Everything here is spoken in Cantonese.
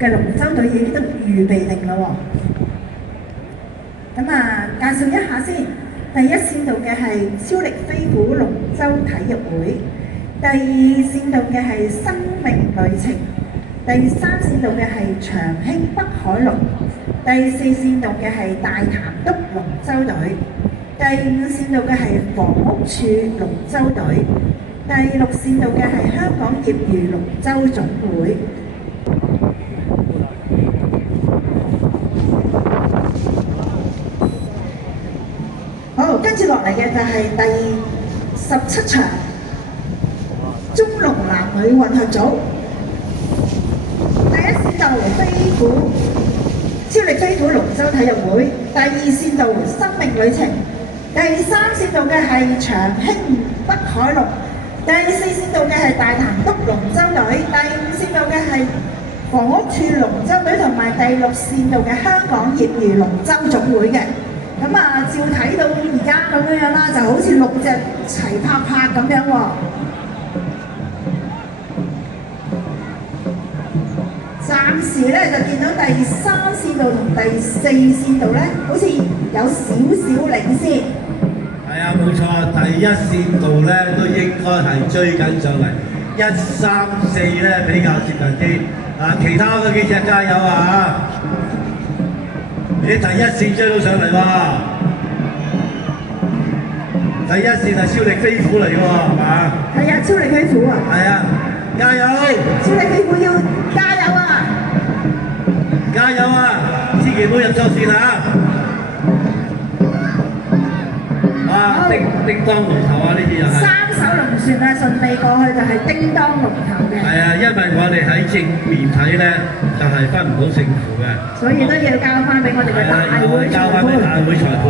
嘅龍舟隊已經都預備定啦喎。咁啊，介紹一下先。第一線道嘅係超力飛虎龍舟體育會，第二線道嘅係生命旅程，第三線道嘅係長興北海龍，第四線道嘅係大潭篤龍舟隊，第五線道嘅係房屋處龍舟隊，第六線道嘅係香港業餘龍舟總會。好，跟住落嚟嘅就係第17場中龍男女混合組。第一線道飛虎超力飛虎龍舟體育會，第二線道生命旅程，第三線道嘅係長興北海龍，第四線道嘅係大潭篤龍舟隊，第五線道嘅係房屋處龍舟隊同埋第六線道嘅香港業餘龍舟總會嘅。咁啊，照睇到而家咁樣啦，就好似6隻齊拍拍咁樣喎。暫時咧就見到第3線道同第4線道咧，好似有少少領先。係啊，冇錯，第一線道咧都應該係追緊上嚟，1、3、4咧比較接近啲。啊，其他嗰幾隻加油啊！你第一線追到上嚟喎，第一線係超力飛虎嚟喎，係嘛？係啊，超力飛虎啊！係啊，加油！超力飛虎要加油啊！加油啊！千祈唔好入錯線啊！哇！叮當龍頭啊！呢啲又係。3艘龍船啊，順利過去就係叮當龍頭嘅。係啊，因為我哋喺正面睇咧，就係分唔到勝負嘅。所以都要交翻俾我哋嘅大會裁判。交翻俾大會裁判。